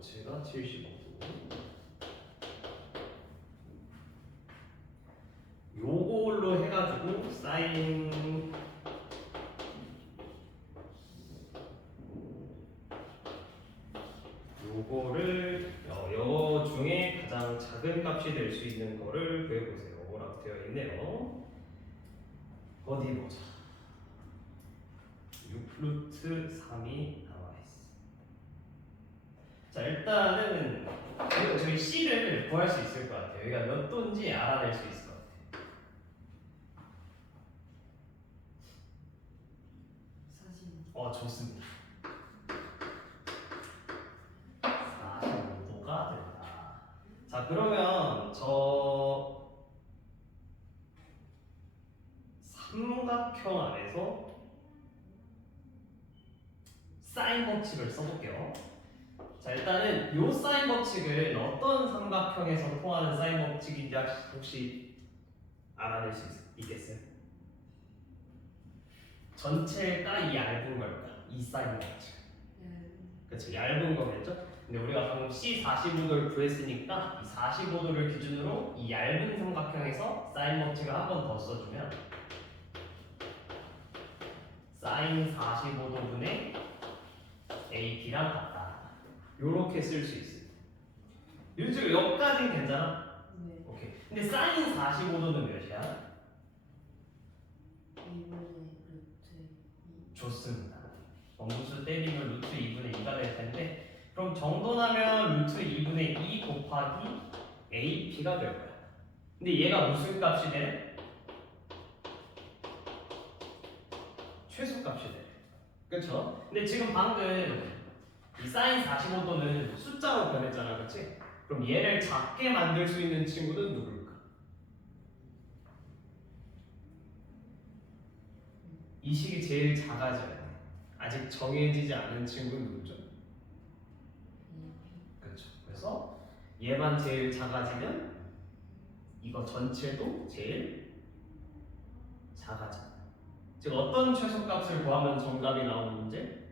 전체가 75도. 요걸로 해가지고 사인 요거를 요 중에 가장 작은 값이 될 수 있는 거를 구해보세요 라고 되어 있네요. 어디 보자. 6루트 3이 나와있어. 자, 일단은 저희 C를 구할 수 있을 것 같아요. 여기가 몇 도인지 알아낼 수 있을 것 같아요. 좋습니다. 45도가 된다. 자, 그러면 저 삼각형 안에서 사인 법칙을 써볼게요. 자, 일단은 요 사인 법칙은 어떤 삼각형에서 통하는 사인 법칙인지 혹시 알아낼 수 있겠어요? 전체가 이 얇은 걸까? 이 사인 법칙. 그렇죠, 얇은 거겠죠? 근데 우리가 방금 C 45도를 구했으니까 이 45도를 기준으로 이 얇은 삼각형에서 사인 법칙을 한 번 더 써주면 사인 45도분의 AP랑 같다. 요렇게 쓸 수 있어요. 요즘 여기까지는 괜찮아? 네. 오케이. 근데 사인 45도는 몇이야? 2분의 루트 2. 좋습니다. 정분수 때리면 루트 2분의 2가 될 텐데, 그럼 정돈하면 루트 2분의 2 곱하기 AP가 될 거야. 근데 얘가 무슨 값이 돼? 최소값이 돼. 그쵸? 근데 지금 방금 이 사인 45도는 숫자로 변했잖아, 그치? 그럼 얘를 작게 만들 수 있는 친구는 누굴까? 이 식이 제일 작아져야 돼. 아직 정해지지 않은 친구는 누구죠? 그렇죠. 그래서 얘만 제일 작아지면 이거 전체도 제일 작아져. 즉 어떤 최소값을 구하면 정답이 나오는 문제?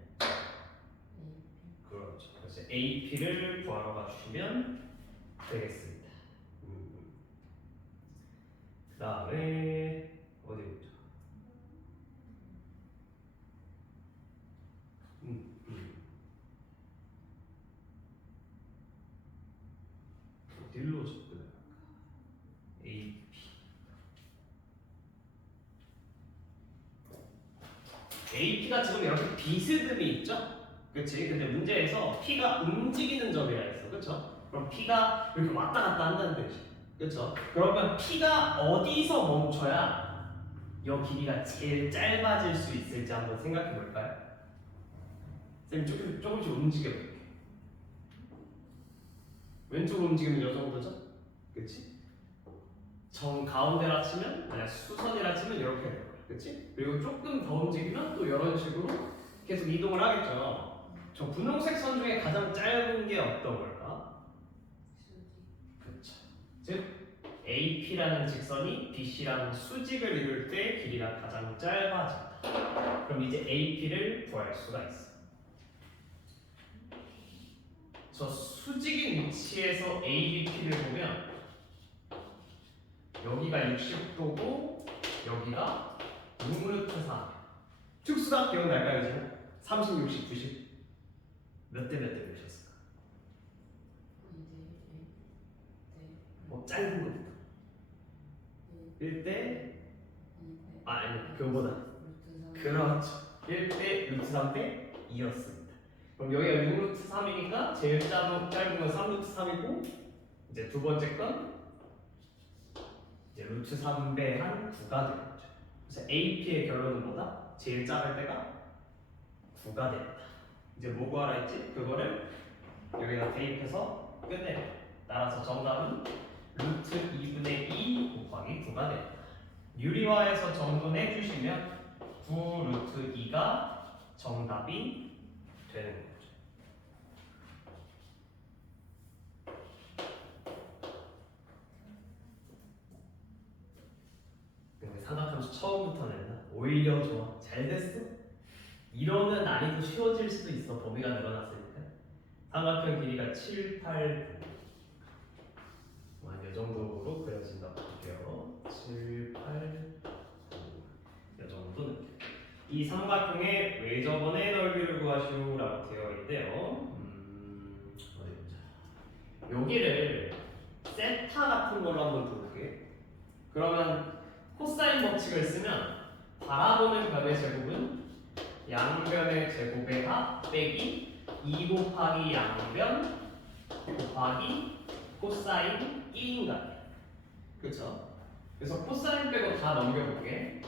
그렇죠. 그래서 AP를 구하러 가주시면 되겠습니다. 그 다음에 어디 보자. 어디로 접근할까? AP가 지금 이렇게 비스듬히 있죠? 그치? 근데 문제에서 P가 움직이는 점이라 했어. 그쵸? 그럼 P가 이렇게 왔다 갔다 한다는 뜻이. 그쵸? 그러면 P가 어디서 멈춰야 이 길이가 제일 짧아질 수 있을지 한번 생각해 볼까요? 쌤 조금씩 움직여 볼게요. 왼쪽으로 움직이면 이 정도죠? 그치? 정 가운데라 치면, 만약 수선이라 치면 이렇게 될 거야. 그치? 그리고 조금 더 움직이면 또 이런 식으로 계속 이동을 하겠죠. 저 분홍색 선 중에 가장 짧은 게 어떤 걸까? 그렇죠. 즉 AP라는 직선이 BC라는 수직을 이룰 때 길이가 가장 짧아진다. 그럼 이제 AP를 구할 수가 있어. 저 수직인 위치에서 ABP를 보면 여기가 60도고 여기가 6루트 3. 특수가 기억날까요 지금? 30, 60, 90. 몇 대 몇 대 몇이었을까? 뭐 짧은 거부터 1대 아니 그거보다 그렇죠. 1대 루트 3대 2였습니다. 그럼 여기가 6루트 3이니까 제일 짧은 건 3루트 3이고 이제 두 번째 건 이제 루트 3배 한 9가 되는 거죠. 그래서 AP의 결론은 뭐다? 제일 작을 때가 9가 된다. 이제 뭐 구하라 했지? 그거를 여기다 대입해서 끝내려. 따라서 정답은 루트 2분의 2 곱하기 9가 된다. 유리화해서 정돈해 주시면 9 루트 2가 정답이 되는 거죠. 근데 삼각함수 처음부터 냈나? 오히려 좋아. 잘 됐어. 이러면 난이도 쉬워질 수도 있어. 범위가 늘어났으니까. 삼각형 길이가 7, 8, 9. 이 정도로 그려진다고 볼게요. 7, 8, 9. 이 정도는. 이 삼각형의 외접원의 넓이를 구하시오라고 되어 있는데요. 어디 보자. 여기를 세타 같은 걸로 한번 볼게. 그러면 코사인 법칙을 쓰면 바라보는 변의 제곱은 양변의 제곱의 합 빼기 2 곱하기 양변 곱하기 코사인 E인가. 그쵸? 그래서 코사인 빼고 다 넘겨볼게.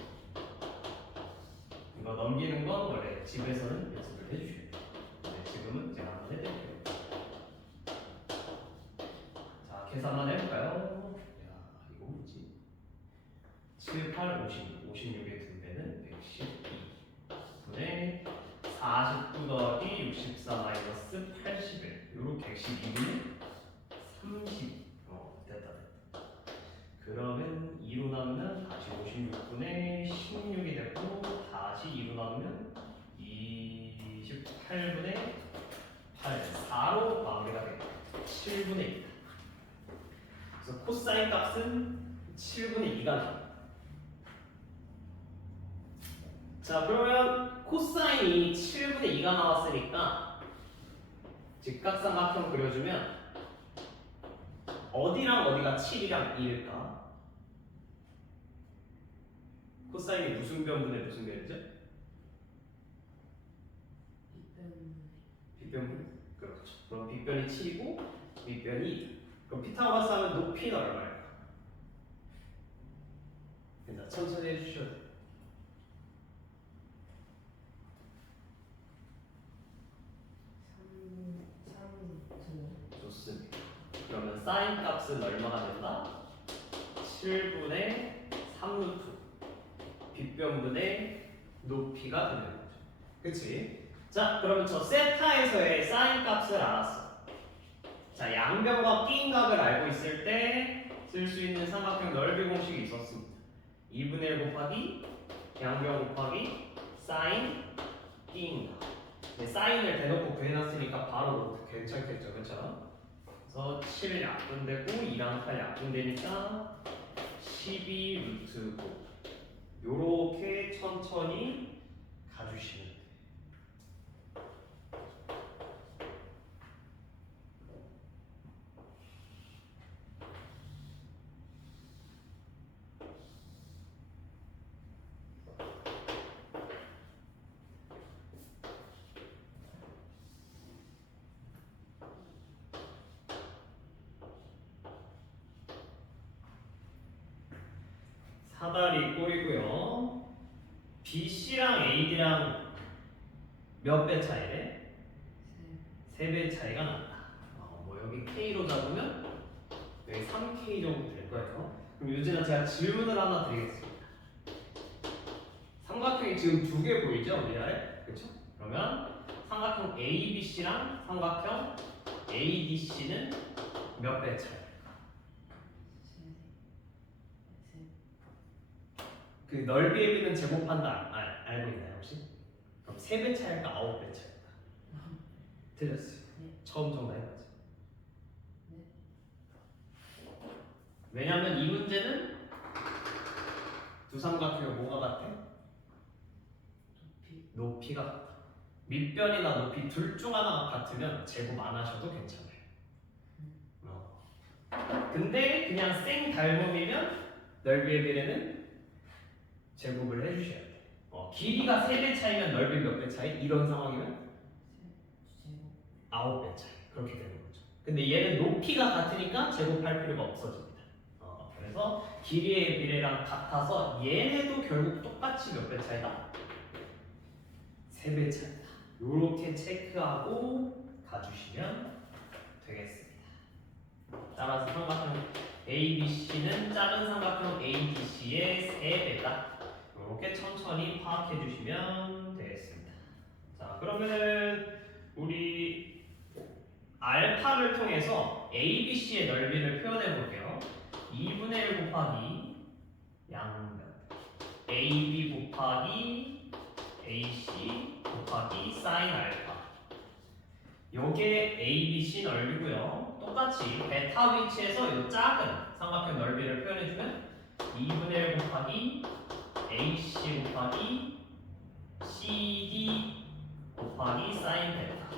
이거 넘기는 건 원래 집에서는 연습을 해주셔야 돼요. 네, 지금은 제가 한번 해드릴게요. 자, 계산 한번 해볼까요? 야, 이거 뭐지? 7, 8, 56. 56의 2배는 112 분의 49 더하기 64 마이너스 81. 요렇게 112분의 30. 됐다. 그러면 2로 나누면 다시 56분의 16이 되고 다시 2로 나누면 28분의 8. 4로 마무리가 됩니다. 7분의 2. 그래서 코사인 값은 7분의 2가 나옵니다. 자, 그러면 코사인이 7분의 2가 나왔으니까 직각삼각형 그려주면 어디랑 어디가 7이랑 2일까? 코사인이 무슨 변분의 무슨 변이죠? 빗변분. 그렇죠. 그럼 빗변이 7이고 밑변이 2. 그럼 피타고라스 하면 높이는 얼마일까? 그래서 천천히 해주셔도 돼요. 3루트. 좋습니다. 그러면 사인 값은 얼마가 된다? 7분의 3루트 빗변분의 높이가 되는 거죠. 그치? 자, 그러면 저 세타에서의 사인 값을 알았어. 자, 양변과 끼인각을 알고 있을 때 쓸 수 있는 삼각형 넓이 공식이 있었습니다. 2분의 1 곱하기 양변 곱하기 사인 끼인각. 사인을 대놓고 구해놨으니까 바로 괜찮겠죠, 그렇죠? 그래서 7 약분되고 2랑 8 약분되니까 12 루트 5. 요렇게 천천히 가주시면 돼요. 사다리 꼴이고요. BC랑 AD랑 몇 배 차이래? 3배 차이가 난다. 뭐 여기 K로 잡으면 여기 3K 정도 될 거예요. 그럼 유진아 제가 질문을 하나 드리겠습니다. 삼각형이 지금 2개 보이죠? 위아래? 그렇죠? 그러면 삼각형 ABC랑 삼각형 ADC는 몇 배 차이? 그 넓이에 비는 제곱한다 알고 있나요 혹시? 그럼 3배 차일까 9배 차일까? 틀렸어요. 처음 정답해봤죠. 왜냐하면 이 문제는 두 삼각형이 뭐가 같아? 높이가 같아. 밑변이나 높이 둘 중 하나가 같으면 제곱 안 하셔도 괜찮아요. 근데 그냥 생 닮음이면 넓이의 비례는 제곱을 해주셔야 돼요. 길이가 3배 차이면 넓이 몇 배 차이? 이런 상황이면 9배 차이. 그렇게 되는 거죠. 근데 얘는 높이가 같으니까 제곱할 필요가 없어집니다. 그래서 길이의 비례랑 같아서 얘네도 결국 똑같이 몇 배 차이다? 3배 차이다. 이렇게 체크하고 가주시면 되겠습니다. 따라서 삼각형 ABC는 작은 삼각형 ADC의 3배다. 이렇게 천천히 파악해 주시면 되겠습니다. 자, 그러면 우리 알파를 통해서 ABC의 넓이를 표현해 볼게요. 2분의 1 곱하기 양변 AB 곱하기 AC 곱하기 사인 알파. 요게 ABC 넓이고요. 똑같이 베타 위치에서 요 작은 삼각형 넓이를 표현해주면 2분의 1 곱하기 AC 곱하기 CD 곱하기 사인 베타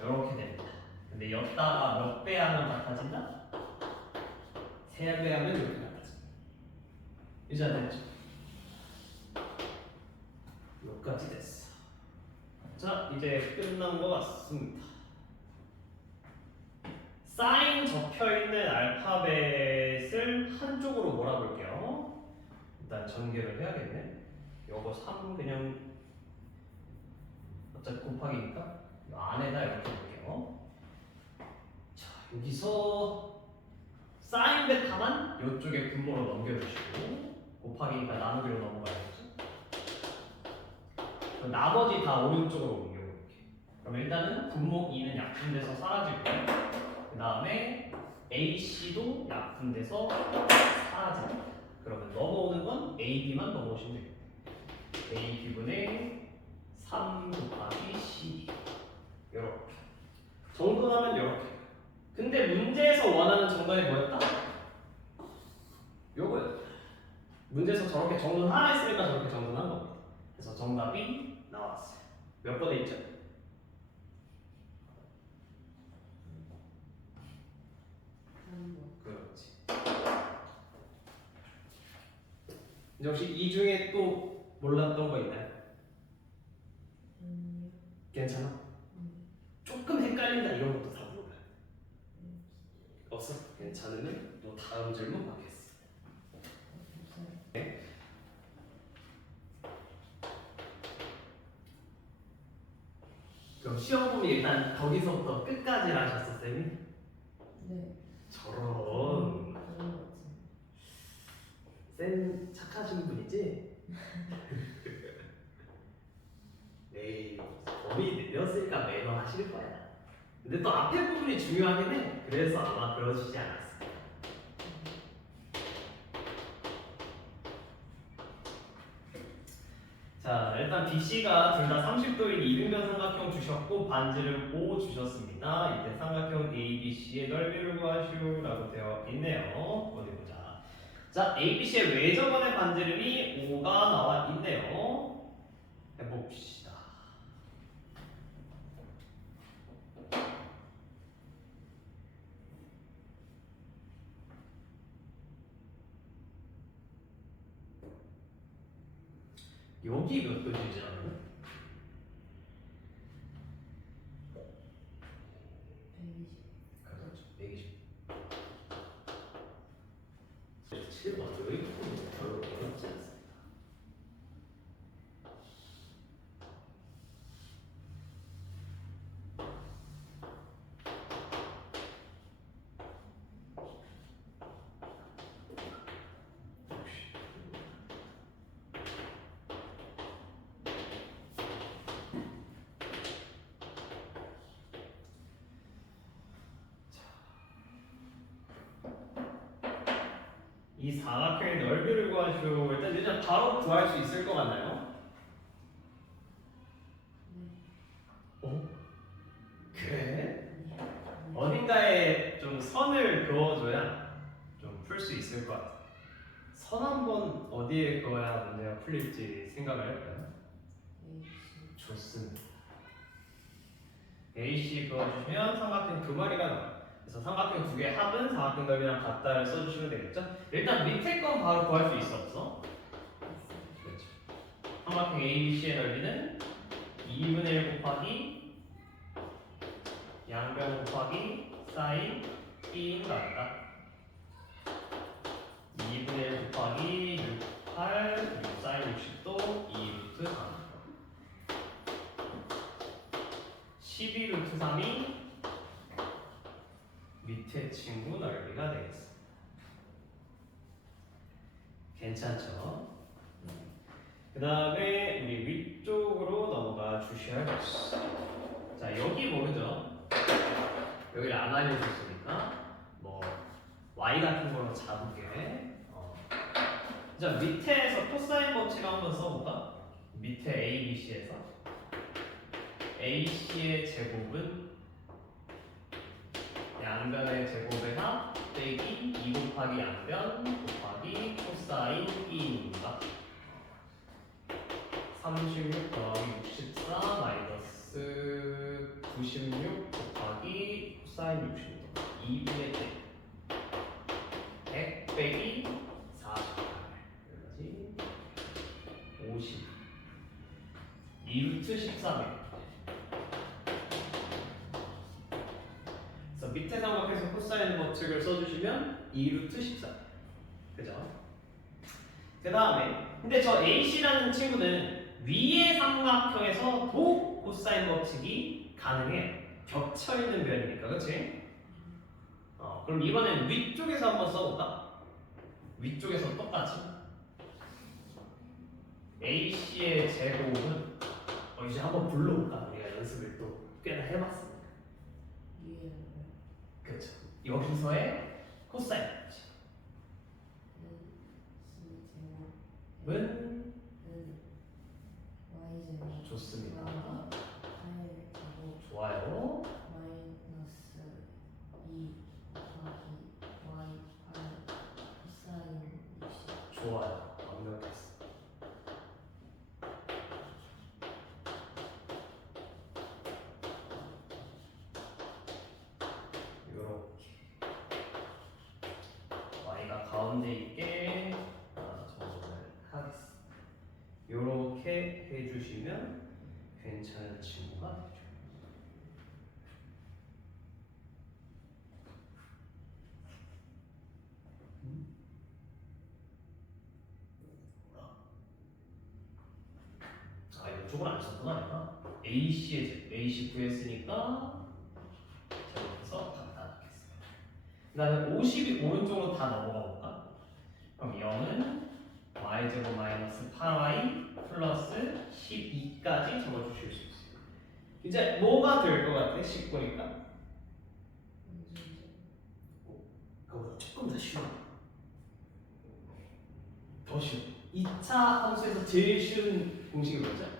이렇게 됩니다. 근데 여기다가 몇 배 하면 같아진다? 3배 하면 이렇게 같아진다. 이제 안 됐죠? 여기까지 됐어. 자, 이제 끝난 것 같습니다. 사인 접혀있는 알파벳을 한쪽으로 몰아볼게요. 일단 전개를 해야겠네. 요거 3 그냥 어차피 곱하기니까 이 안에다 이렇게 볼게요. 자, 여기서 사인 베타만 이쪽에 분모로 넘겨주시고 곱하기니까 나누기로 넘어가야겠죠. 나머지 다 오른쪽으로 옮겨볼게요. 그럼 일단은 분모 2는 약분돼서 사라지고요. 그 다음에 AC도 약분돼서 사라집니다. 그러면 넘어오는 건 AB만 넘어오시면 됩니다. AB분의 3 곱하기 CD 이렇게 정돈하면 이렇게. 근데 문제에서 원하는 정돈이 뭐였다? 요거였다. 문제에서 저렇게 정돈하라 했으니까 저렇게 정돈한 겁니다. 그래서 정답이 나왔어요. 몇 번에 있죠? 그렇지. 이제 혹시 이 중에 또 몰랐던 거 있나요? 괜찮아? 조금 헷갈린다 이런 것도 다 물어봐요. 없어? 괜찮으면 또 다음 질문 받겠습니다. 네. 그럼 시험 보면 일단 거기서부터 끝까지 하셨어 쌤이? 네. 저런 그런 것 같은데. 쌤 착하신 분이지? 에이 법이 내렸으니까 매너 하실 거야. 근데 또 앞에 부분이 중요하긴 해. 그래서 아마 그러시지 않았어. 자, 일단 BC가 둘 다 30도인 이등변 삼각형 주셨고 반지름 5 주셨습니다. 이때 삼각형 ABC의 넓이를 구하시오라고 되어 있네요. 어디 보자. 자, ABC의 외접원의 반지름이 5가 나와 있네요. 해봅시다. 여기 몇 도인지 알아요? 120. 그렇죠. 120. 7번 여기 별로 어렵지 않습니다. 이 사각형의 넓이를 구하시오. 일단 바로 구할 수 있을 것 같나요? 어? 그래? 어딘가에 좀 선을 그어줘야 좀 풀 수 있을 것 같아. 선 한번 어디에 그어야 문제가 풀릴지 생각을 해볼까요? 좋습니다. AC 그어주시면 삼각형 두 마리가 나와요. 그래서 삼각형 두 개의 합은 사각형 넓이랑 같다를 써주시면 되겠죠? 일단 밑에 건 바로 구할 수 있어 없어? 그렇죠. 삼각형 ABC의 넓이는 2분의 1 곱하기 양변 곱하기 사인 B인 같다. 2분의 1 곱하기 6, 8, 6 사인 60도 2 루트 3 12 루트 3이 밑에 친구 넓이가 되겠습니다. 괜찮죠? 그 다음에 우리 위쪽으로 넘어가 주셔야겠어. 자, 여기 모르죠? 여기를 안 알려줬으니까 뭐 y 같은 걸로 잡을게. 자, 밑에서 코사인 법칙 한번 써볼까? 밑에 ABC에서 AC의 제곱은 양변의 제곱의 합 빼기 2 곱하기 양변 곱하기 코사인 2입니다. 36 더하기 64 마이너스 96 곱하기 코사인 66 2분의 1 100 빼기 48 그러지 50 2루트 13이에요. 그래서 밑에 삼각형에서 코사인 법칙을 써주시면 2루트 14 그죠? 그 다음에 근데 저 AC라는 친구는 위의 삼각형에서도 코사인 법칙이 가능해요. 겹쳐있는 변이니까 그치? 그럼 이번엔 위쪽에서 한번 써볼까? 위쪽에서 똑같이 AC의 제곱은 이제 한번 불러볼까? 우리가 연습을 또 꽤나 해봤으니까 그렇죠. 여기서의 코사인 법칙은 좋습니다. 좋아요. 좋아요. 완벽했어. 요렇게 y가 가운데 있게 정리를 하겠습니다. 요렇게 해주시면 괜찮은 친구가 되죠. 이쪽은 안 썼구나 내가. AC 구했으니까 제가 여기서 갖다 놓겠습니다. 그 다음에 50이 오른쪽으로 다 넘어가 볼까? 그럼 0은 y제곱 마이너스 8y 플러스 12까지 적어주실 수 있어요. 이제 뭐가 될 것 같아? 19니까 그거보다 조금 더 쉬워. 더 쉬워. 2차 함수에서 제일 쉬운 공식이 뭐죠?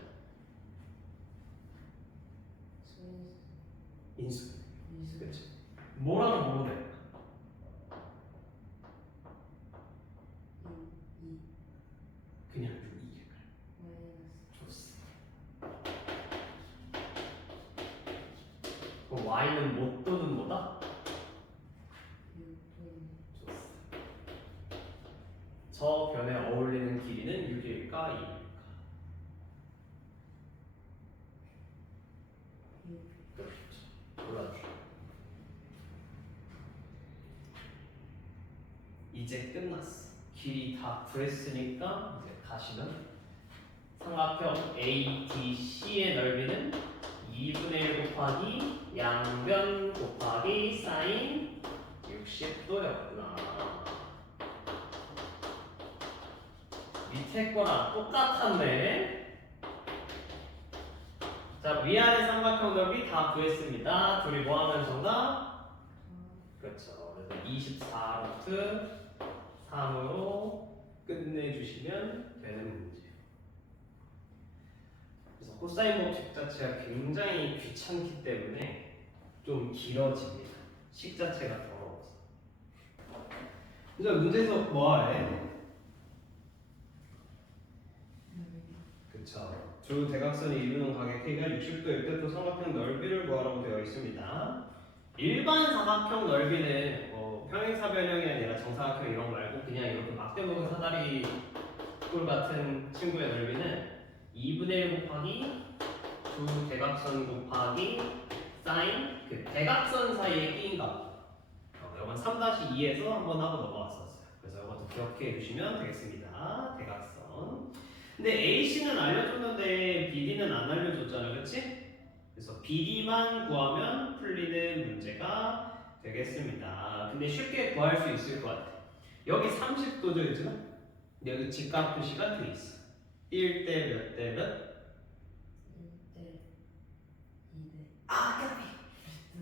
인수. 그렇죠. 뭐랑 뭐로 될까? 그냥 6이일까요? 좋습니다. 그럼 y는 못 또는 뭐다? 좋습니다. 저 변에 어울리는 길이는 6일까 2일까? 골라주세요. 이제 끝났어. 길이 다 구했으니까 이제 가시면 삼각형 ADC의 넓이는 2분의 1 곱하기 양변 곱하기 사인 60도였구나. 밑에 거랑 똑같았네. 자, 위아래 삼각형 넓이 다 구했습니다. 둘이 뭐 하면 정답? 그렇죠. 그래서 24루트 3으로 끝내주시면 되는 문제예요. 그래서 코사인 법칙 자체가 굉장히 귀찮기 때문에 좀 길어집니다. 식 자체가 더러워서. 이제 문제에서 뭐 하래? 그쵸. 주 대각선이 이루는 각의 K가 60도일 때 또 삼각형 넓이를 구하라고 되어 있습니다. 일반 삼각형 넓이는 평행사변형이 아니라 정사각형 이런 거 말고 그냥 이렇게 막대먹은 사다리 꼴 같은 친구의 넓이는 2분의 1 곱하기 두 대각선 곱하기 사인 그 대각선 사이에 끼인 값. 이건 3-2에서 한번 하고 넘어갔었어요. 그래서 이것도 기억해 주시면 되겠습니다. 대각선. 근데 AC는 알려줬는데 BD는 안 알려줬잖아, 그렇지? 그래서 BD만 구하면 풀리는 문제가 되겠습니다. 근데 쉽게 구할 수 있을 것 같아. 여기 30도죠, 요즘은? 여기 직각 표시가 돼 있어. 1대 몇 대 몇? 1대 2대 까비!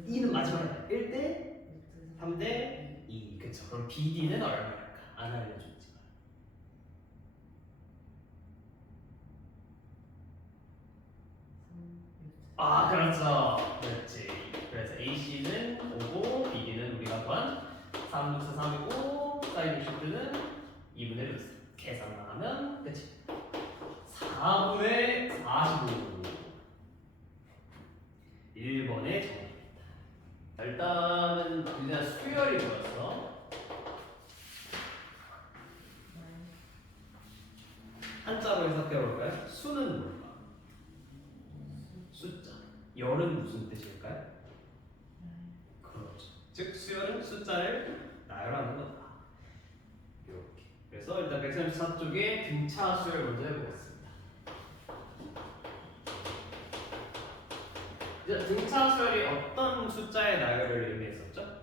2는 마지막에 1대 3대 2. 그쵸. 그럼 BD는 얼마일까? 안 알려줬지만. 그렇죠. 그렇지. 그래서 AC는 5고 BD는 3루트 3이고 사인 60도는 2분의 루트. 계산만 하면 끝이. 4분의 45. 1번의 정답입니다. 일단은 그냥 수열이 뭐였어? 한자로 해석해볼까요? 수는 뭘까? 숫자. 열은 무슨 뜻일까요? 그렇죠. 즉 수열은 숫자를 나열하는 거다. 이렇게. 그래서 일단 134쪽에 등차 수열 먼저 해보겠습니다. 이제 등차 수열이 어떤 숫자의 나열을 의미했었죠?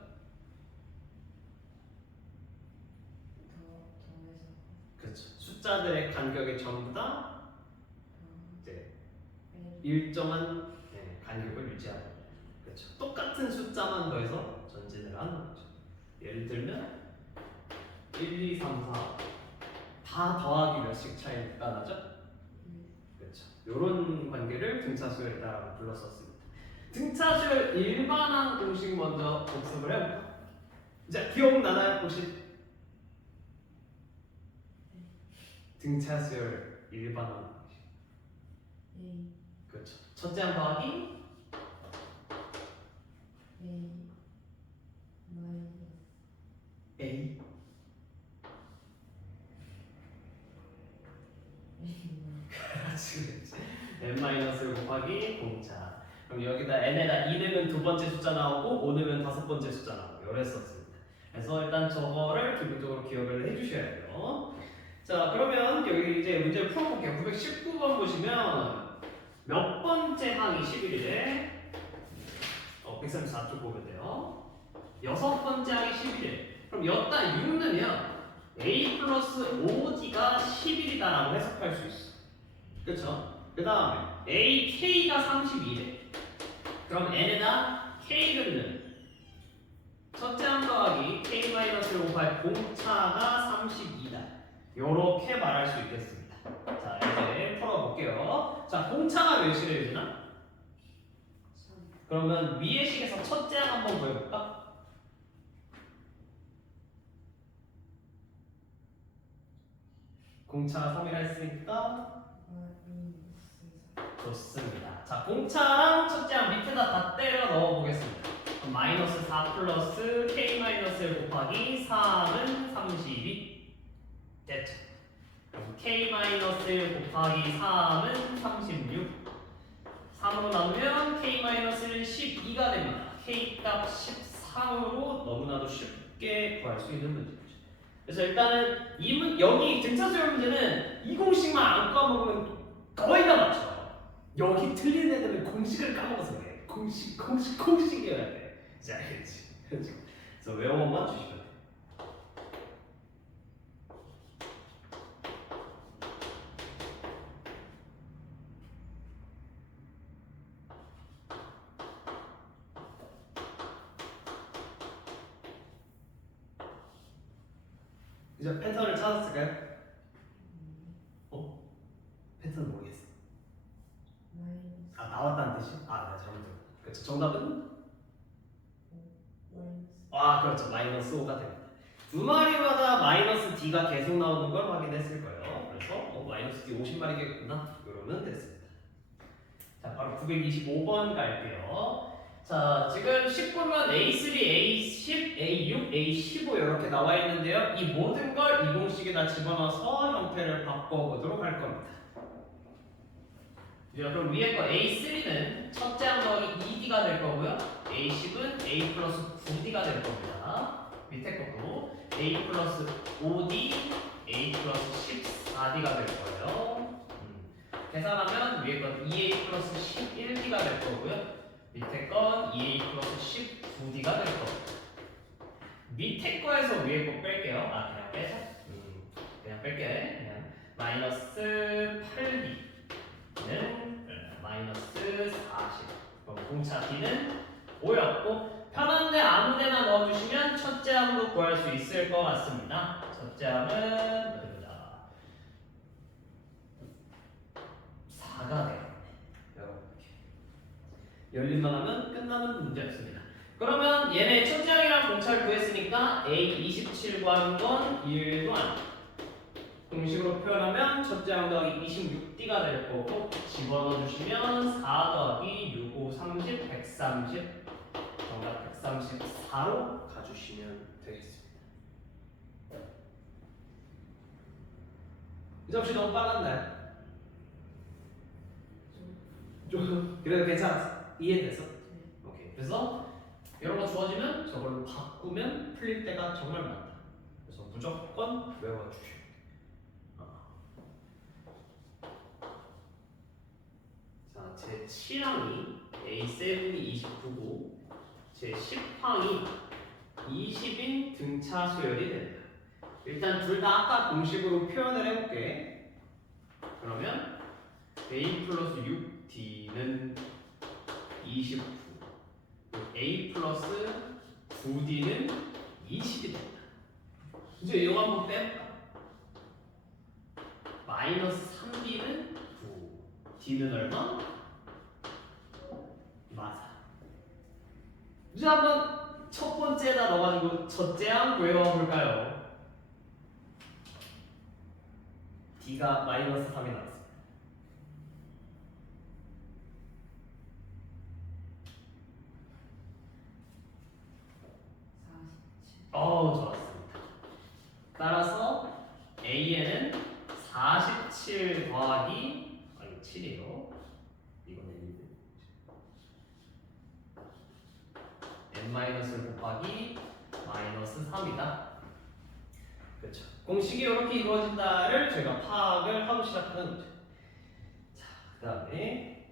그렇죠. 숫자들의 간격이 전부 다 이제 일정한 간격을 유지하는 거예요. 그렇죠. 똑같은 숫자만 더해서 전진을 하는 거죠. 예를 들면 1, 2, 3, 4 다 더하기 몇씩 차이가 나죠? 그렇죠. 이런 관계를 등차수열이라고 불렀었습니다. 등차수열 일반항 공식 먼저 복습을 해볼까? 이제 기억나나요 혹시? 등차수열 일반항 공식. 그렇죠. 첫째 항 더하기 A 그렇지. n-1 곱하기 공차. 그럼 여기다 n에다 2 넣으면 두 번째 숫자 나오고 5 넣으면 다섯 번째 숫자 나오고 이랬었습니다. 그래서 일단 저거를 기본적으로 기억을 해주셔야 돼요. 자 그러면 여기 이제 문제를 풀어볼게요. 919번 보시면 몇 번째 항이 11이래? 134쪽 보면 돼요. 여섯 번째 항이 11이래. 그럼 여기다 6 넣으면 a 플러스 5d가 11이다라고 해석할 수 있어. 그쵸? 그 다음에 ak가 32래. 그럼 n에다 k를 넣으면 첫째 항 더하기 k-1 곱하기 공차가 32다. 요렇게 말할 수 있겠습니다. 자 이제 풀어볼게요. 자 공차가 몇이래요 유진아? 그러면 위의 식에서 첫째 항 한번 보여볼까? 공차가 3이라 했으니까 좋습니다. 자 공차랑 첫째 항 밑에다 다 때려 넣어보겠습니다. 마이너스 4 플러스 k-1 곱하기 3은 32 됐죠. 그럼 k-1 곱하기 3은 36 3으로 나누면 k-는 12가 됩니다. k 값 13으로 너무나도 쉽게 구할 수 있는 문제죠. 그래서 일단은 여기 등차수열 문제는 이 공식만 안 까먹으면 거의 다 맞춰요. 여기 틀린 애들은 공식을 까먹어서 그래. 공식이어야 돼. 이제 알겠지? 그래서 외워만 주시면 돼. 이제 패턴을 찾았을까요? 패턴 모르겠어. 아 나왔다는 뜻이? 아 네, 잘못했어. 그렇죠. 정답은? 아 그렇죠. 마이너스 5가 됩니다. 두 마리마다 마이너스 d가 계속 나오는 걸 확인했을 거예요. 그래서 마이너스 d 50마리겠구나. 그러면 됐습니다. 자 바로 925번 갈게요. 자 지금 19면 A3, A10, A6, A15 이렇게 나와 있는데요. 이 모든 걸 이 공식에다 집어넣어서 형태를 바꿔보도록 할 겁니다. 자, 그럼 위에 거 A3는 첫째 항 더하기 2D가 될 거고요. A10은 A 플러스 9D가 될 겁니다. 밑에 것도 A 플러스 5D, A 플러스 14D가 될 거예요. 계산하면 위에 건 2A 플러스 11D가 될 거고요. 밑에 건 2A 플러스 19D가 될 겁니다. 밑에 거에서 위에 거 뺄게요. 아 그냥 빼서? 그냥 뺄게. 그냥 마이너스 8D는 마이너스 40. 그럼 공차 D는 5였고 편한데 아무데나 넣어주시면 첫째 항도 구할 수 있을 것 같습니다. 첫째 항은 어디 보자. 4가 돼요. 이렇게 열림만 하면 끝나는 문제였습니다. 그러면 얘네 첫째항이랑 공차를 구했으니까 A27 구하는 건 1도 아니야. 공식으로 표현하면 첫째항 더하기 26D가 될 거고 집어넣어 주시면 4 더하기 6, 5, 30, 130 정답 134로 가주시면 되겠습니다. 이 접시 너무 빨랐나요? 좀 그래도 괜찮았어? 이해됐어? 오케이. 그래서 이런 거 주어지면 저걸로 바꾸면 풀릴 때가 정말 많다. 그래서 무조건 외워주시오. 자, 제 7항이 A7이 29고 제 10항이 20인 등차 수열이 된다. 일단 둘 다 아까 공식으로 표현을 해볼게. 그러면 A 플러스 6D는 29 A 플러스 9D는 20이 된다. 이제 이거 한번 빼볼까? 마이너스 3D는 9 D는 얼마? 맞아. 이제 한번 첫 번째에다 넣어가지고 첫째항 외워볼까요? D가 마이너스 3이 나왔습니다. 좋았습니다. 따라서 A에는 47 더하기 7이요. 이거는 n-를 곱하기 마이너스 3이다. 그렇죠. 공식이 이렇게 이루어진다를 저희가 파악을 하고 시작하는 거죠. 자, 그 다음에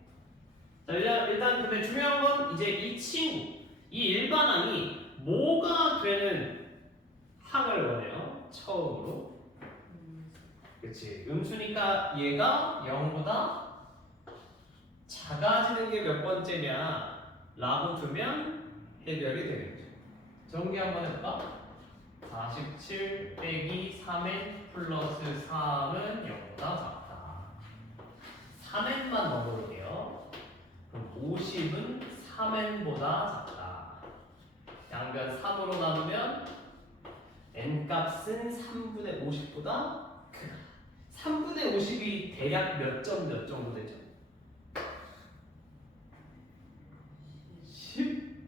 일단 근데 중요한 건 이제 이 친구, 이 일반항이 뭐가 되는 항을 원해요. 처음으로. 그렇지. 음수니까 얘가 0보다 작아지는 게 몇 번째냐 라고 두면 해결이 되겠죠. 정리 한번 해볼까? 47 빼기 3n 플러스 3은 0보다 작다. 3n만 넣어볼게요. 그럼 50은 3n보다 작다. 양변 3으로 나누면 n값은 3분의 50보다 크다. 3분의 50이 대략 몇 점 몇 정도 되죠? 10?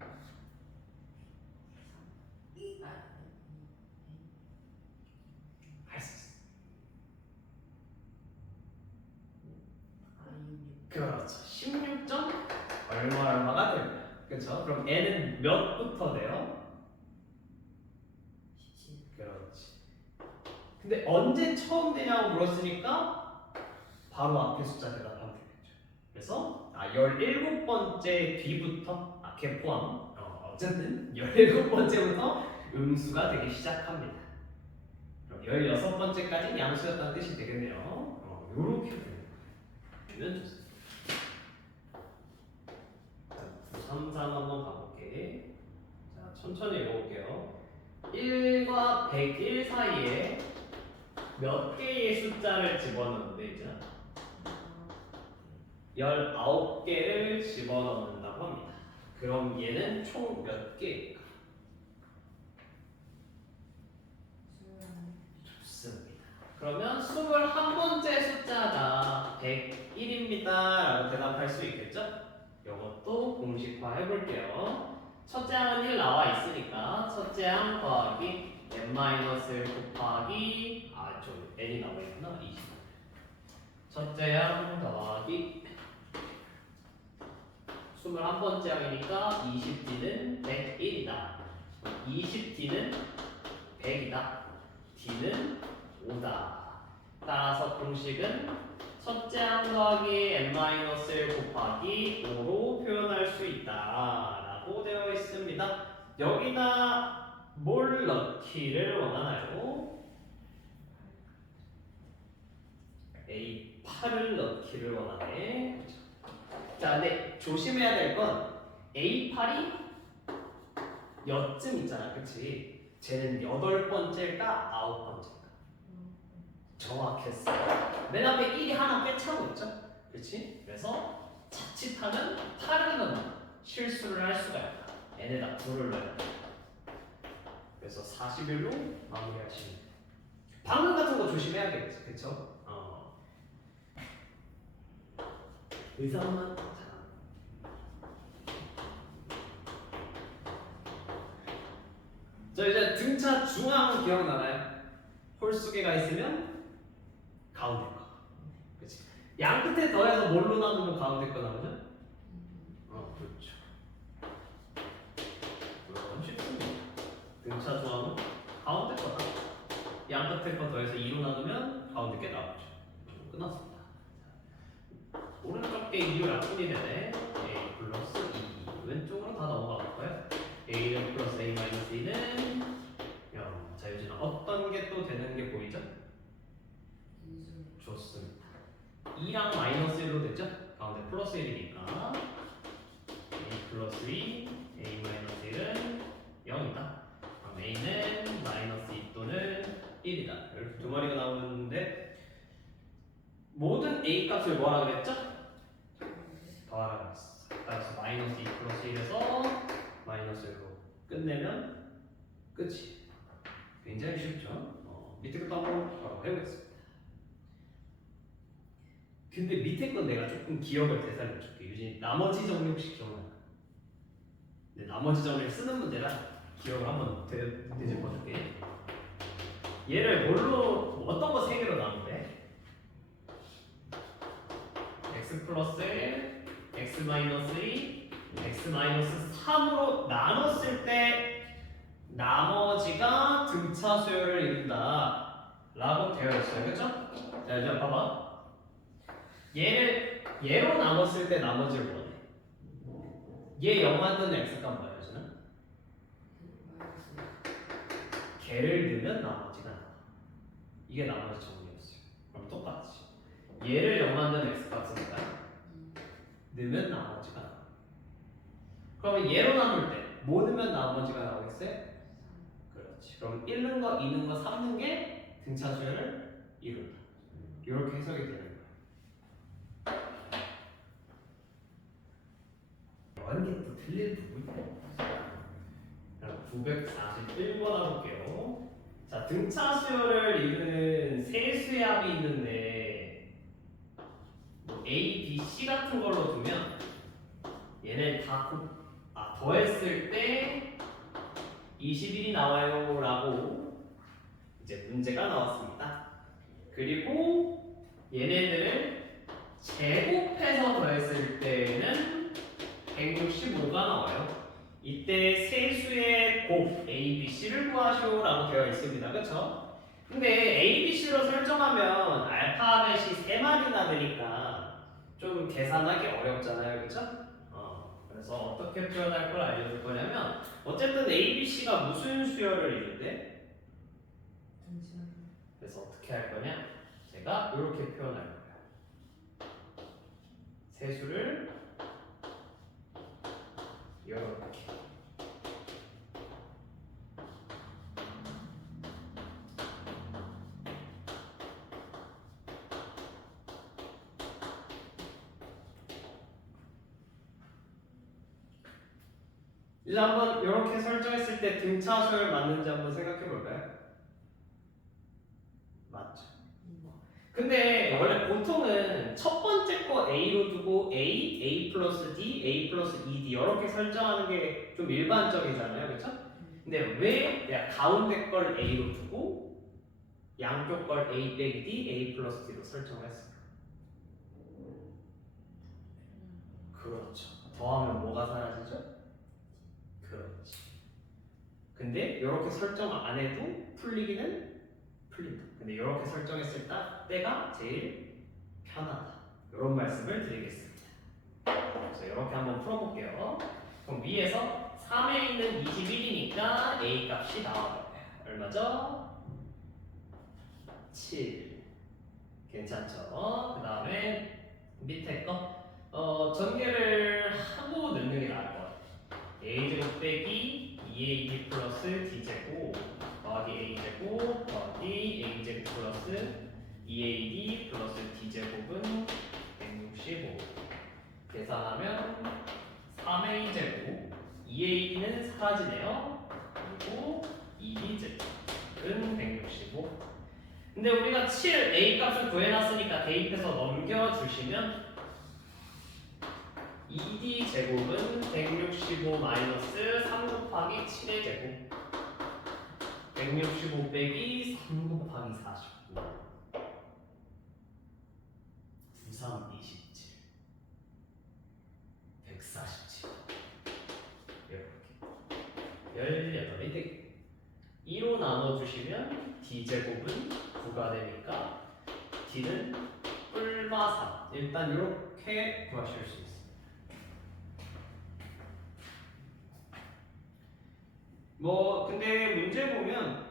할 수 있어. 그렇죠. 16점 얼마가 됩니다. 그렇죠? 그럼 n은 몇부터 돼요? 17. 그렇지. 근데 언제 처음 되냐고 물었으니까 바로 앞에 숫자 대답하면 되겠죠. 그래서 17번째 뒤부터 걔 포함 어쨌든 17번째부터 음수가 되기 시작합니다. 그럼 16번째까지 양수였다는 뜻이 되겠네요. 요렇게 되면 좋습니다. 9, 3, 4 한번 가볼게. 자, 천천히 읽어볼게요. 1과 101 사이에 몇 개의 숫자를 집어넣는데 이제 19개를 집어넣는다고 합니다. 그럼 얘는 총 몇 개일까? 좋습니다. 그러면 21번째 숫자가 101입니다 라고 대답할 수 있겠죠? 이것도 공식화 해볼게요. 첫째 항은 1 나와 있으니까 첫째 항 더하기 n-를 곱하기 좀 n이 나와 있구나. 20. 첫째 항 더하기 21번째 항이니까 20D는 101이다. 20D는 100이다. D는 5다. 따라서 공식은 첫째 항 더하기 n-를 곱하기 5로 표현할 수 있다 라고 되어 있습니다. 여기다 뭘 넣기를 원하나요? A8을 넣기를 원하네. 자, 근데 조심해야 될 건 A8이 여쯤 있잖아, 그치? 쟤는 8번째일까 9번째일까? 정확했어. 맨 앞에 1이 하나 빼차고 있죠? 그치? 그래서 자칫하면 8을 넣는 실수를 할 수가 있다. n에다 9를 넣어야 돼. 그래서 41로 마무리하시면 돼요. 방금 같은 거 조심해야겠지, 그쵸? 의사만 잘. 저 이제 등차 중앙 기억나나요? 홀수계가 있으면 가운데 거. 그치? 양 끝에 더해서 뭘로 나누면 가운데 거 나오죠? 그렇죠. 물론 쉽습니다. 등차 중앙은 가운데 거다. 양 끝에 거 더해서 2로 나누면 가운데 게 나오죠. 끝났습니다. 오른쪽 게 2로 약분이 되네. a 플러스 2. 왼쪽으로 다 넘어가 볼까요? a는 플러스 a 마이너스 2는 0. 자, 요즘은 어떤 게 또 되는 게 보이죠? 좋습니다. 2랑 마이너스 1로 됐죠? 가운데 플러스 1이니까 a 플러스 2, a 마이너스 1은 0이다. 그럼 a는 마이너스 2 또는 1이다. 이렇게 두 마리가 나오는데 모든 a 값을 뭐라 그랬죠? 더하라 그랬어. 따라서 마이너스 2 플러스 1에서 마이너스 1로 끝내면 끝이. 굉장히 쉽죠? 밑에 것도 한번 바로 해보겠습니다. 근데 밑에 건 내가 조금 기억을 되살려줄게. 요즘 나머지 정리식 정말. 근데 나머지 정리를 쓰는 문제라 기억을 한번 되짚어줄게. 얘를 뭘로 어떤 거 세 개로 나누래? x 플러스 1, x 마이너스 2, x 마이너스 3으로 나눴을 때 나머지가 등차 수열을 이룬다 라고 되어 있어요. 그쵸? 자, 이제 봐봐. 얘로 나눴을 때 나머지를 원해. 얘 0 만드는 x값 뭐야, 저는? 걔를 넣으면 나머지가 나와. 이게 나머지 정리였어요. 그럼 똑같이. 얘를 0 만드는 x값은 뭐야? 넣으면 나머지가 나와. 그러면 얘로 나눌 때 뭐 넣으면 나머지가 나오겠어요? 그렇지. 그럼 1 넣은 거, 2 넣은 거, 3 넣은 게 등차 수열을 이룬다. 이렇게 해석이 되는 거예요. 이런 게 또 틀릴 부분이에요. 941번 해볼게요. 자, 등차 수열을 이루는 세 수압이 있는데 뭐 A, B, C 같은 걸로 두면 얘네 다 더했을 때 21이 나와요 라고 이제 문제가 나왔습니다. 그리고 얘네들을 제곱해서 더했을 때는 165가 나와요. 이때 세 수의 곱 A, B, C를 구하시오 라고 되어 있습니다. 그쵸? 근데 A, B, C로 설정하면 알파벳이 3마리나 되니까 좀 계산하기 어렵잖아요. 그쵸? 그래서 어떻게 표현할 걸 알려줄 거냐면 어쨌든 A, B, C가 무슨 수열을 이룬대? 그래서 어떻게 할 거냐? 제가 이렇게 표현할 거예요. 세수를 이렇게. 이제 한번 이렇게 설정했을 때 등차 수열 맞는지 한번 생각해 볼까요? 맞죠. 근데 원래 보통은 첫 번째 거 A로 두고 A, A 플러스 D, A 플러스 2D 이렇게 설정하는 게 좀 일반적이잖아요. 그렇죠? 근데 왜 가운데 걸 A로 두고 양쪽 걸 A 빼기 D, A 플러스 D로 설정을 했을까? 그렇죠. 더하면 뭐가 사라지죠? 그렇지. 근데 이렇게 설정 안 해도 풀리기는 풀린다. 근데 이렇게 설정했을 때가 제일 편하다. 이런 말씀을 드리겠습니다. 그래서 이렇게 한번 풀어볼게요. 그럼 위에서 3에 있는 21이니까 A 값이 나와요. 얼마죠? 7. 괜찮죠? 그 다음에 밑에 거 전개를 하고 넣는 게 나을 것 같아요. A제곱 빼기 2AB 플러스 D제곱 더하기 A제곱 더하기 A제곱 플러스 2AD 플러스 D제곱은 165. 계산하면 3A제곱 2a는 사라지네요. 그리고 2z은 165. 근데 우리가 7a 값을 구해놨으니까 대입해서 넘겨주시면 2d 제곱은 165 마이너스 3 곱하기 7의 제곱 165 빼기 3 곱하기 49 93 27 147 이렇게 18이 되겠네요. 2로 나눠주시면 d제곱은 9가 되니까 d는 뿔마 3 일단 이렇게 구하실 수 있습니다. 뭐 근데 문제 보면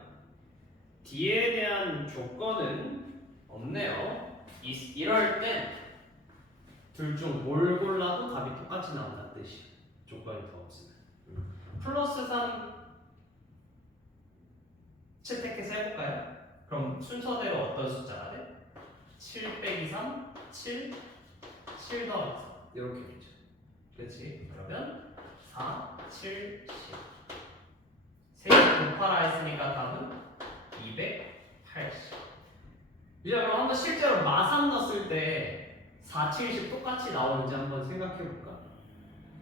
d에 대한 조건은 없네요. 이럴 땐 둘 중 뭘 골라도 답이 똑같이 나온다는 뜻이에요. 조건이 더 없으면. 플러스 3 채택해서 해볼까요? 그럼 순서대로 어떤 숫자가 돼? 7 빼기 3, 7, 7 더하기 3 이렇게 되죠. 그렇지? 그러면 4, 7, 10 3개 곱하라 했으니까 답은 280 이제 그럼 한번 실제로 마삼 넣었을 때 4, 7, 10 똑같이 나오는지 한번 생각해볼까?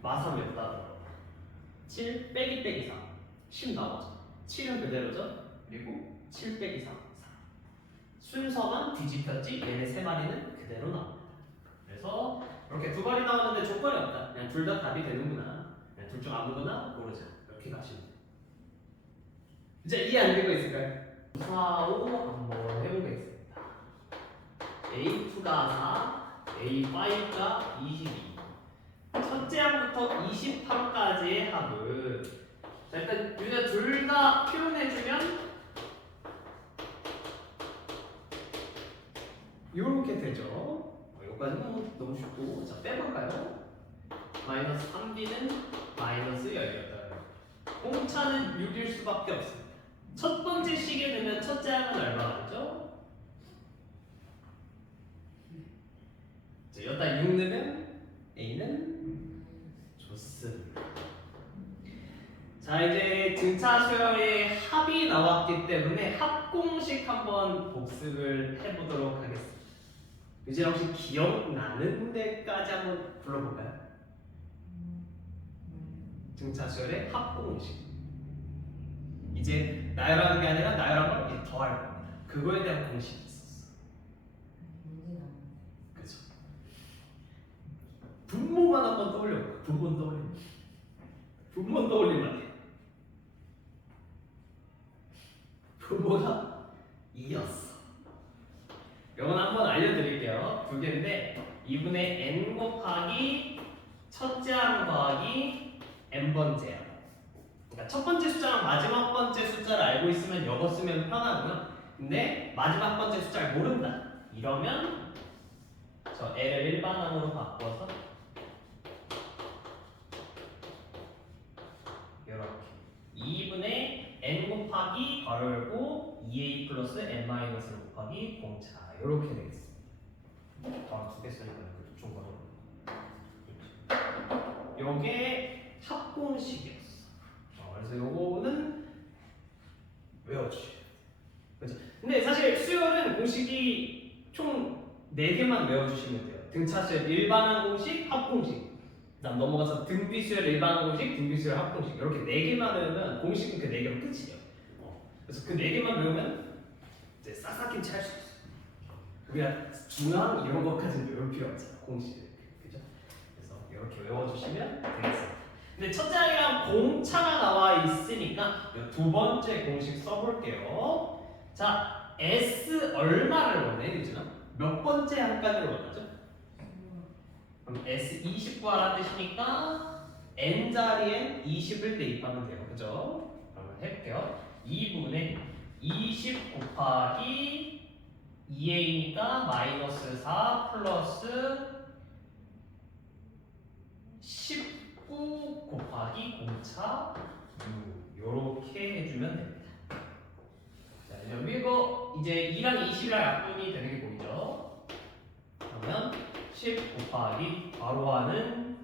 마삼 몇 나와요? 7 빼기 빼기 3 10 나오죠. 7은 그대로죠? 그리고 7 빼기 3 4 순서만 뒤집혔지 얘네 세 마리는 그대로 나옵니다. 그래서 이렇게 두 마리 나오는데 조건이 없다. 그냥 둘 다 답이 되는구나. 그냥 둘 중 아무거나 고르자. 이렇게 가시면 돼요. 이제 이해 안 되고 있을까요? 4, 5 한번 해보겠습니다. A2가 4, A5가 22 첫째 항부터 28까지의 합은 자, 일단 유저 둘 다 표현해주면 이렇게 되죠. 여기까지는 너무 쉽고 자 빼볼까요? 마이너스 3b는 마이너스 18 공차는 6일 수밖에 없습니다. 첫 번째 식에 되면 첫째 항은 얼마죠? 자, 여기다 6 넣으면 A는 좋습니다. 자 이제 등차 수열의 합이 나왔기 때문에 합공식 한번 복습을 해보도록 하겠습니다. 이제 혹시 기억나는 데까지 한번 불러볼까요? 등차 수열의 합공식. 이제 나열하는 게 아니라 나열한 걸 더할 겁니다. 그거에 대한 공식이 있었어. 그죠? 분모만 한번 떠올려볼까? 분모 떠올리면. 분모 떠올리면 안 돼. 분모가 2였어. 이건 한번 알려드릴게요. 두 개인데 2분의 n 곱하기 첫째 항 더하기 n번째 항. 그러니까 첫 번째 숫자랑 마지막 번째 숫자를 알고 있으면 이거 쓰면 편하고요. 근데 마지막 번째 숫자를 모른다. 이러면 저 L을 일반항으로 바꿔서 이렇게 2분의 n 곱하기 괄호 열고 2a 플러스 n 마이너스 곱하기 공차 이렇게 되겠습니다. 두 개 쓰니까 좀 어려워. 요게 합공식이었어. 그래서 요거는 외워주셔야 돼요. 그죠? 근데 사실 수열은 공식이 총 4개만 외워주시면 돼요. 등차수열 일반항 공식, 합공식. 그다음 넘어가서 등비수열 일반항 공식, 등비수열 합공식. 이렇게 4개만 외우면 공식은 그 4개로 끝이에요. 그래서 그 4개만 외우면 이제 싹싹김치 할 수 있어요. 우리가 중앙 이런 것까지는 외울 필요 없잖아. 공식을. 그죠? 그래서 이렇게 외워주시면 되겠습니다. 근데 첫째 항이랑 공차가 나와 있으니까 두 번째 공식 써볼게요. 자, S 얼마를 원해, 유진아? 몇 번째 항까지를 원하죠? 그럼 S 20 구하라는 뜻이니까 n 자리엔 20을 대입하면 돼요, 그죠? 그러면 해볼게요. 2분의 20 곱하기 2a니까 마이너스 4 플러스 19 곱하기 공차 6 요렇게 해주면 됩니다. 자, 그리고 이제 2랑 20이랑 약분이 되는 게 보이죠? 그러면 10 곱하기 괄호 안은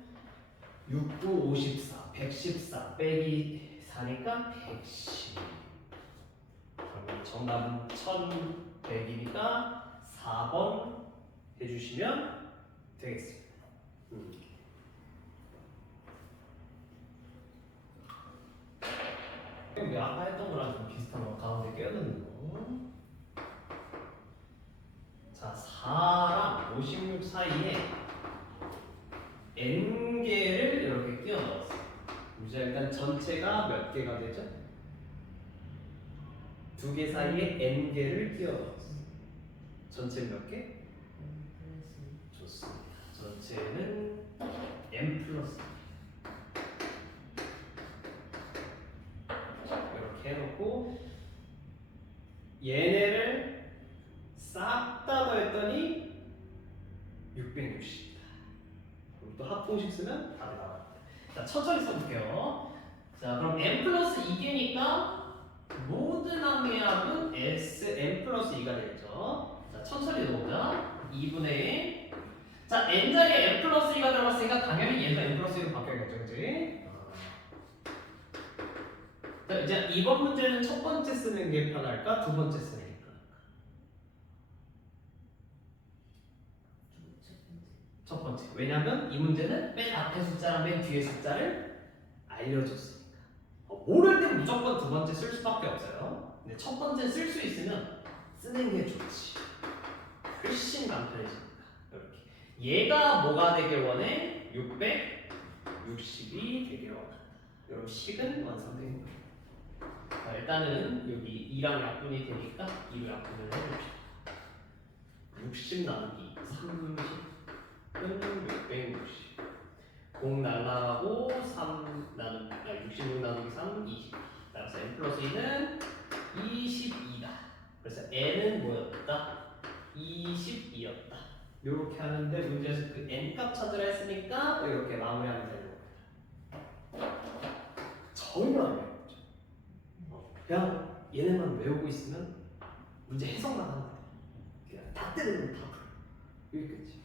6, 9, 54, 114 빼기 4니까 110. 그러면 정답은 1100이니까 4번 해주시면 되겠습니다. 우리 아까 했던 거랑 좀 비슷한 거 가운데 껴넣는 거. 자, 4랑 56 사이에 n개를 이렇게 끼워 넣었어요. 이제 일단 전체가 몇 개가 되죠? 2개 사이에 n개를 끼워 넣었어요. 전체 몇 개? 좋습니다. 전체는 n 플러스 이렇게 해놓고 얘네를 싹 다 더했더니 660이다. 그럼 또 합공식 쓰면 답이 나와요. 자, 천천히 써볼게요. 자, 그럼 n 플러스 2개니까 모든 항의합은 n 플러스 2가 되겠죠. 자, 천천히 넣어보자. 2분의 1. 자, n 자리에 n 플러스 2가 들어갔으니까 당연히 얘도 n 플러스 2로 바뀌어야겠죠, 그치? 자, 이제 이번 문제는 첫 번째 쓰는 게 편할까? 두 번째 쓰는 게 편할까? 첫 번째. 왜냐면 이 문제는 맨 앞에 숫자랑 맨 뒤에 숫자를 알려줬으니까. 모를 땐 무조건 두 번째 쓸 수밖에 없어요. 근데 첫 번째 쓸 수 있으면 쓰는 게 좋지. 훨씬 간편해지니까. 이렇게. 얘가 뭐가 되길 원해? 660이 되길 원한다. 여러분 식은 완성된 거예요. 자, 일단은 여기 2랑 약분이 되니까 2로 약분을 해줍시다. 60 나누기 30은 660. 0 날라가고 66 나누기 3, 20. 따라서 n 플러스 2는 22다. 그래서 n은 뭐였다? 22였다. 이렇게 하는데 문제에서 그 n 값 찾으라 했으니까 이렇게 마무리하면 되는 겁니다. 전혀 안 돼요. 그냥 얘네만 외우고 있으면 문제 해석만 하면 돼. 그냥 다 때리면 다 풀어. 여기까지.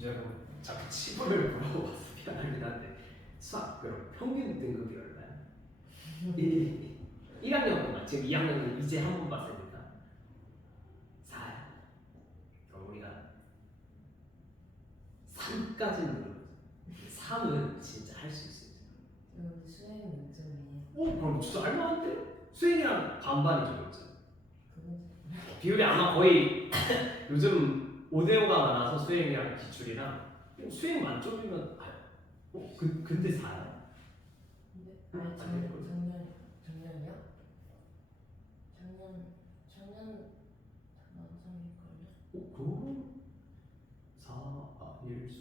제가 자꾸 치부를 물어봐서 미안하긴 한데 수학 그럼 평균 등급이 얼마야? 1학년만 지금 2학년은 이제 한 번 봤으니까 4야. 그럼 우리가 3까지는 3은 진짜 할 수 있어요. 수행 문점이에요. 그럼 진짜 할만한데? 수행이랑 반반이죠, 진짜. 비율이 아마 거의 요즘 5대5가 많아서 수행이랑 기출이랑 수행 만점이면 근데 4야? 아니 작년이요? 작년 남성일걸요? 그럼 4일 수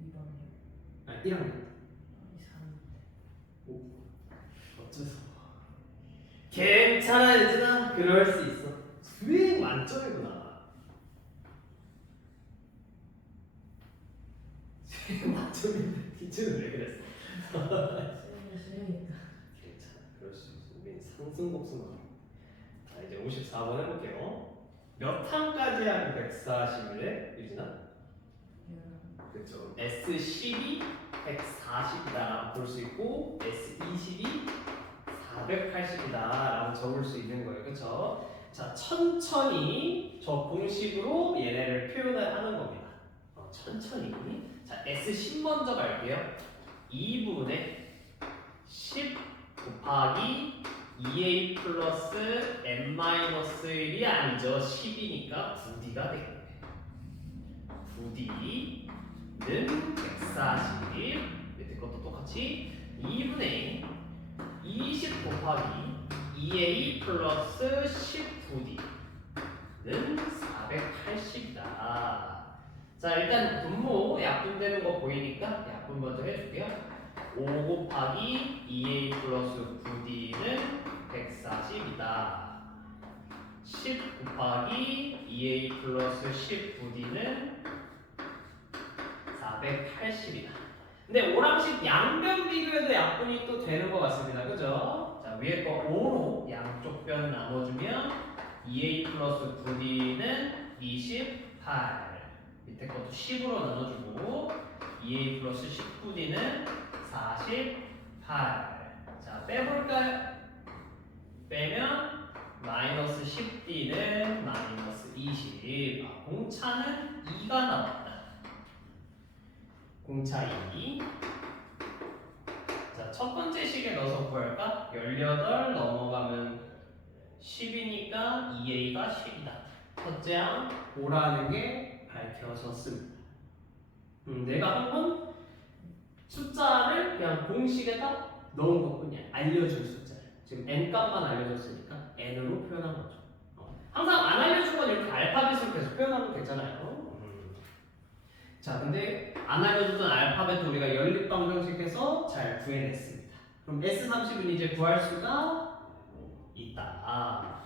2번이요? 아니 1학년 3번 어째서 괜찮아 얘들아 그럴 수 있어. 수행 만점이구나. 수행 만점인데 기출은 왜 그랬어? 수행이니까 괜찮아 그럴 수 있어. 우린 상승곡선만. 자 이제 54번 해볼게요. 몇 항까지 하면 140이래? 유진아? 그렇죠. S12 140이다 볼 수 있고 S22 480이다 라고 적을 수 있는 거예요. 그렇죠? 자, 천천히 저 공식으로 얘네를 표현을 하는 겁니다. 천천히. 자, S10 먼저 갈게요. 2분의 10 곱하기 2a 플러스 n-1이 아니죠. 10이니까 9d가 되겠네. 9d는 140 밑에 것도 똑같이 2분의 20 곱하기 2a 플러스 19d는 480이다. 자 일단 분모 약분되는 거 보이니까 약분 먼저 해줄게요. 5 곱하기 2a 플러스 9d는 140이다. 10 곱하기 2a 플러스 19d는 480이다. 근데 5랑씩 양변 비교해도 약분이 또 되는 것 같습니다. 그죠? 자, 위에 거 5로 양쪽 변 나눠주면 2a 플러스 9d는 28. 밑에 것도 10으로 나눠주고 2a 플러스 19d는 48. 자, 빼볼까요? 빼면 마이너스 10d는 마이너스 20. 아, 공차는 2가 나왔다. 공차 2. 자, 첫 번째 식에 넣어서 구할까? 18 넘어가면 10이니까 2a가 10이다. 첫째 항 5라는 게 밝혀졌습니다. 내가 한번 숫자를 그냥 공식에다 넣은 것뿐이야. 알려준 숫자를. 지금 n값만 알려줬으니까 n으로 표현한 거죠. 항상 안 알려준 건 이렇게 알파벳으로 계속 표현하면 되잖아요. 자, 근데 안 알려줬던 알파벳 우리가 연립방정식에서 잘 구해냈습니다. 그럼 S30은 이제 구할 수가 있다.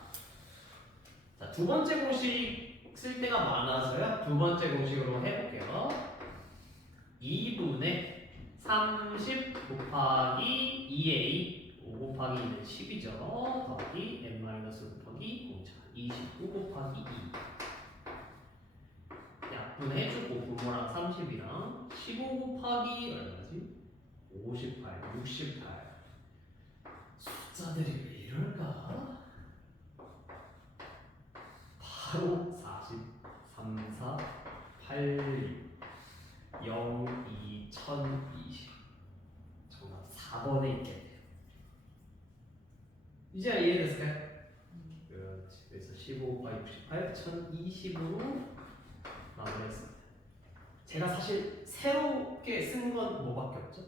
자, 두 번째 공식 쓸 때가 많아서요. 두 번째 공식으로 해볼게요. 2분의 30 곱하기 2a 5 곱하기 2는 10이죠. 더하기 n 곱하기 공차 29 곱하기 2 약분해주고 분모랑 30이랑 15 곱하기 얼마지? 58, 68 숫자들이 왜 이럴까? 바로 40, 3, 4, 8, 0, 2, 1020 정답 4번에 있겠네요. 이제 이해됐을까요? 그렇지. 그래서 15 곱하기 68, 1020으로 마무리했습니다. 제가 사실 새롭게 쓴 건 뭐밖에 없죠?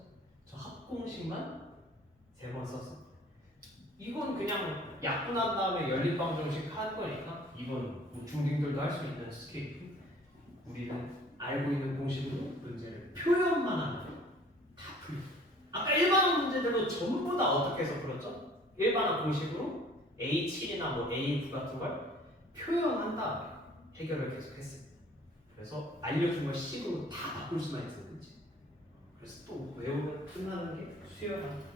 저 합공식만 3번 썼습니다. 이건 그냥 약분한 다음에 연립방정식 한 거니까 이건 뭐 중딩들도 할 수 있는 스케이프. 우리는 알고 있는 공식으로 문제를 표현만 하면 다 풀려. 아까 일반항 문제들도 전부 다 어떻게 해서 풀었죠? 일반항 공식으로 A7이나 뭐 A9 같은 걸 표현한 다음에 해결을 계속 했습니다. 그래서 알려준 걸 식으로 다 바꿀 수만 있었는지. 그래서 또 외우면 끝나는 게 수열합니다.